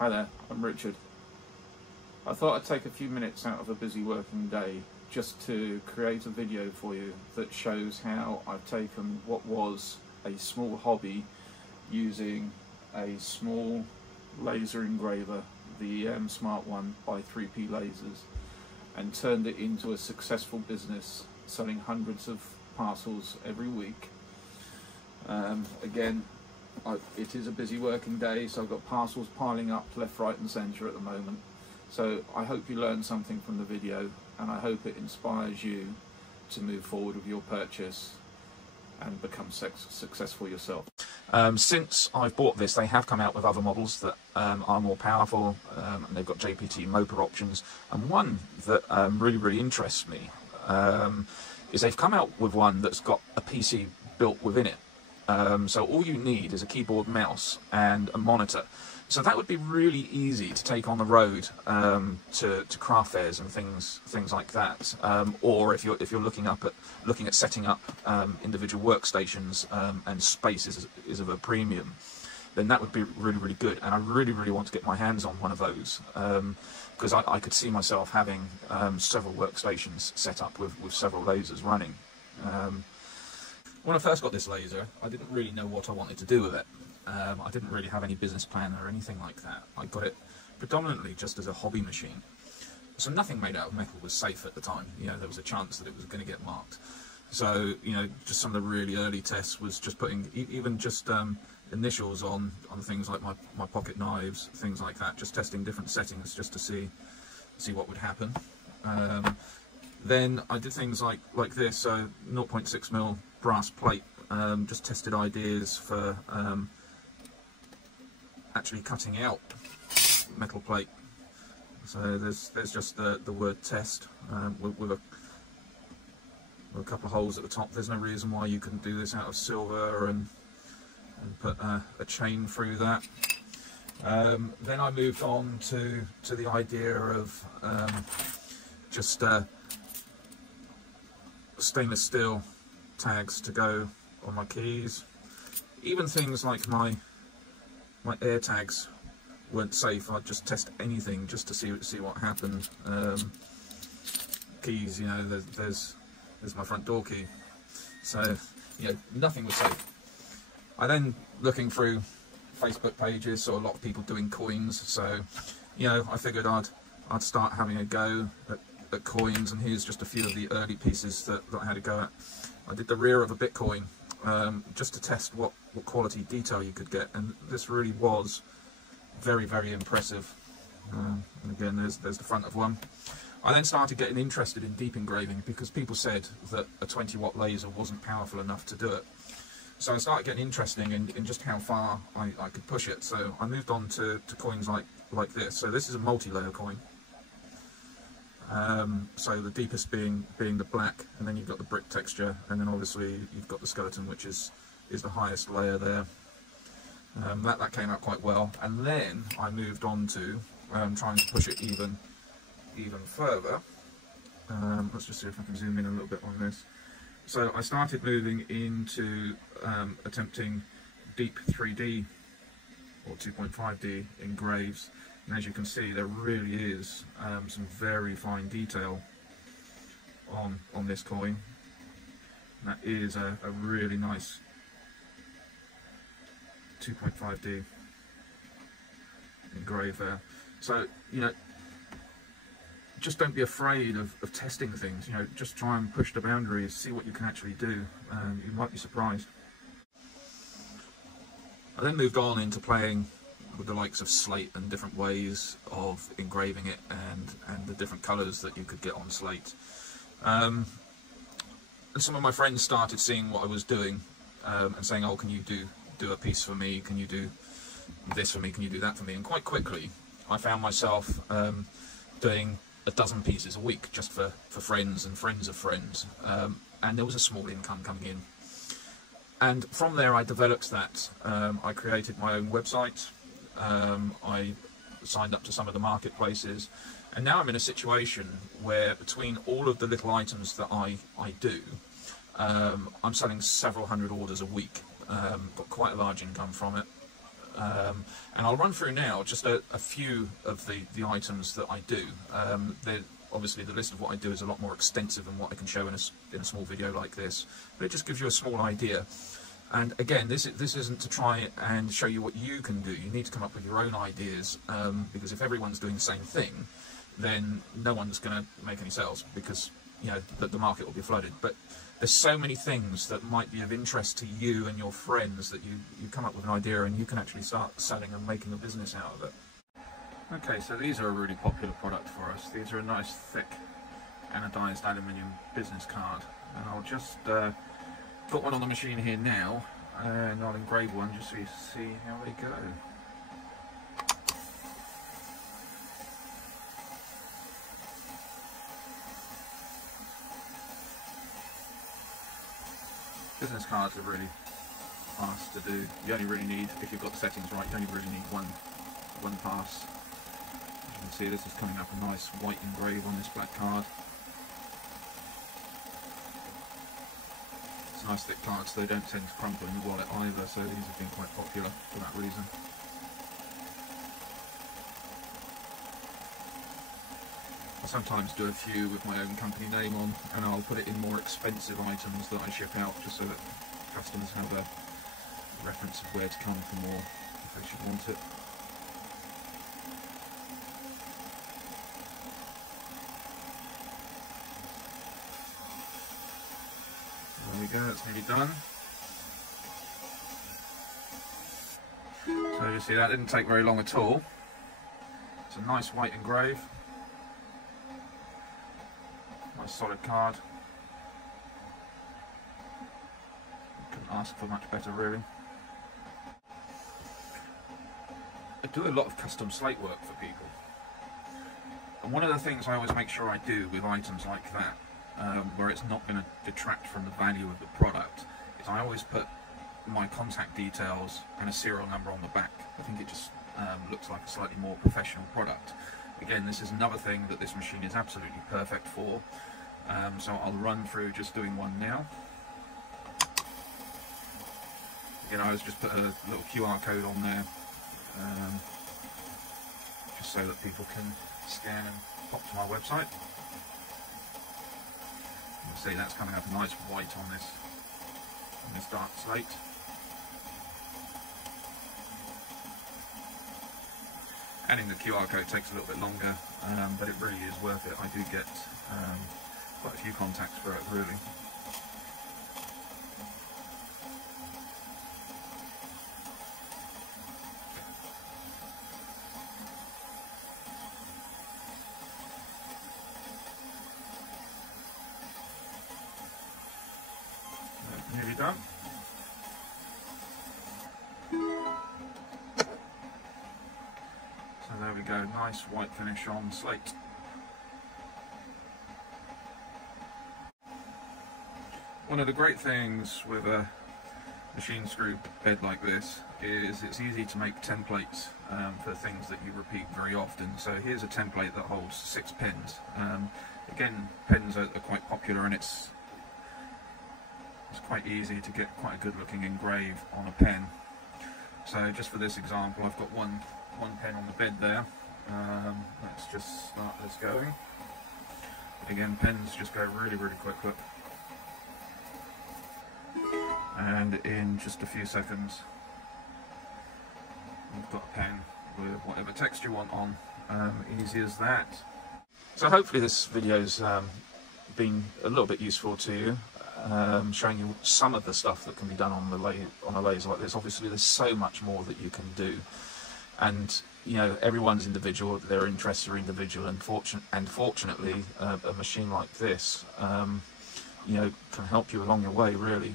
Hi there, I'm Richard. I thought I'd take a few minutes out of a busy working day just to create a video for you that shows how I've taken what was a small hobby using a small laser engraver, the EmSmart one by 3plasers, and turned it into a successful business, selling hundreds of parcels every week. Again, it is a busy working day, so I've got parcels piling up left, right and centre at the moment. So I hope you learned something from the video, and I hope it inspires you to move forward with your purchase and become successful yourself. Since I've bought this, they have come out with other models that are more powerful, and they've got JPT motor options. And one that really interests me is they've come out with one that's got a PC built within it. So all you need is a keyboard, mouse and a monitor. So that would be really easy to take on the road to craft fairs and things like that. Or if you're looking at setting up individual workstations and space is of a premium, then that would be really good. And I really want to get my hands on one of those because I could see myself having several workstations set up with several lasers running. When I first got this laser, I didn't really know what I wanted to do with it. I didn't really have any business plan or anything like that. I got it predominantly just as a hobby machine. So nothing made out of metal was safe at the time. You know, there was a chance that it was going to get marked. So, you know, just some of the really early tests was just putting even just initials on things like my pocket knives, things like that, just testing different settings just to see what would happen. Then I did things like this, so 0.6mm brass plate, just tested ideas for actually cutting out metal plate. So there's just the word test with a couple of holes at the top. There's no reason why you couldn't do this out of silver and put a chain through that. Then I moved on to the idea of just stainless steel tags to go on my keys. Even things like my air tags weren't safe. I'd just test anything just to see what happened. Keys, you know, there's my front door key. So, you know, nothing was safe. I then, looking through Facebook pages, saw a lot of people doing coins. So, you know, I figured I'd start having a go at coins, and here's just a few of the early pieces that I had to go at. I did the rear of a Bitcoin just to test what quality detail you could get, and this really was very impressive. And again, there's the front of one. I then started getting interested in deep engraving because people said that a 20-watt laser wasn't powerful enough to do it. So I started getting interested in just how far I could push it. So I moved on to coins like this. So this is a multi-layer coin. So the deepest being the black, and then you've got the brick texture, and then obviously you've got the skeleton, which is the highest layer there. That came out quite well, and then I moved on to trying to push it even further. Let's just see if I can zoom in a little bit on this. So I started moving into attempting deep 3D or 2.5D engraves. And as you can see, there really is some very fine detail on this coin. And that is a really nice 2.5D engrave there. So, you know, just don't be afraid of testing things. You know, just try and push the boundaries, see what you can actually do. You might be surprised. I then moved on into playing with the likes of slate and different ways of engraving it, and the different colours that you could get on slate. And some of my friends started seeing what I was doing and saying, oh, can you do a piece for me, can you do this for me, can you do that for me? And quite quickly I found myself doing a dozen pieces a week just for friends and friends of friends, and there was a small income coming in. And from there I developed that. I created my own website. I signed up to some of the marketplaces, and now I'm in a situation where between all of the little items that I do, I'm selling several hundred orders a week. Got quite a large income from it. And I'll run through now just a few of the items that I do. Obviously the list of what I do is a lot more extensive than what I can show in a small video like this, but it just gives you a small idea. And again, this isn't to try and show you what you can do. You need to come up with your own ideas, because if everyone's doing the same thing, then no one's going to make any sales, because you know the market will be flooded. But there's so many things that might be of interest to you and your friends that you come up with an idea and you can actually start selling and making a business out of it. Okay, so these are a really popular product for us. These are a nice thick anodized aluminium business card, and I'll just put one on the machine here now, and I'll engrave one just so you see how they go. Business cards are really fast to do. You only really need, if you've got the settings right, you only really need one pass. As you can see, this is coming up a nice white engrave on this black card. It's nice thick cards, so they don't tend to crumple in your wallet either, so these have been quite popular for that reason. I sometimes do a few with my own company name on, and I'll put it in more expensive items that I ship out, just so that customers have a reference of where to come for more if they should want it. There we go, that's nearly done. So you see that didn't take very long at all. It's a nice white engrave. Nice solid card. Couldn't ask for much better really. I do a lot of custom slate work for people. And one of the things I always make sure I do with items like that, where it's not going to detract from the value of the product, is I always put my contact details and a serial number on the back. I think it just looks like a slightly more professional product. Again, this is another thing that this machine is absolutely perfect for. So I'll run through just doing one now. Again, I always just put a little QR code on there, just so that people can scan and pop to my website. You'll see that's coming up a nice white on this dark slate. Adding the QR code takes a little bit longer, but it really is worth it. I do get quite a few contacts for it, really. Nearly done. So there we go, nice white finish on slate. One of the great things with a machine screw bed like this is it's easy to make templates for things that you repeat very often. So here's a template that holds 6 pens. Again, pens are quite popular, and it's quite easy to get quite a good looking engrave on a pen. So just for this example, I've got one pen on the bed there. Let's just start this going. Again, pens just go really quick, look. And in just a few seconds we've got a pen with whatever text you want on. Easy as that. So hopefully this video's been a little bit useful to you, showing you some of the stuff that can be done on a lathe like this. Obviously there's so much more that you can do, and you know, everyone's individual, their interests are individual, and fortunately a machine like this you know, can help you along your way, really.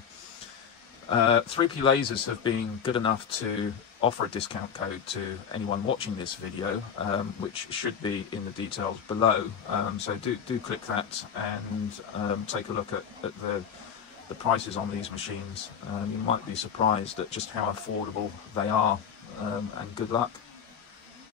3plasers have been good enough to offer a discount code to anyone watching this video, which should be in the details below. So do click that and take a look at the prices on these machines. You might be surprised at just how affordable they are, and good luck.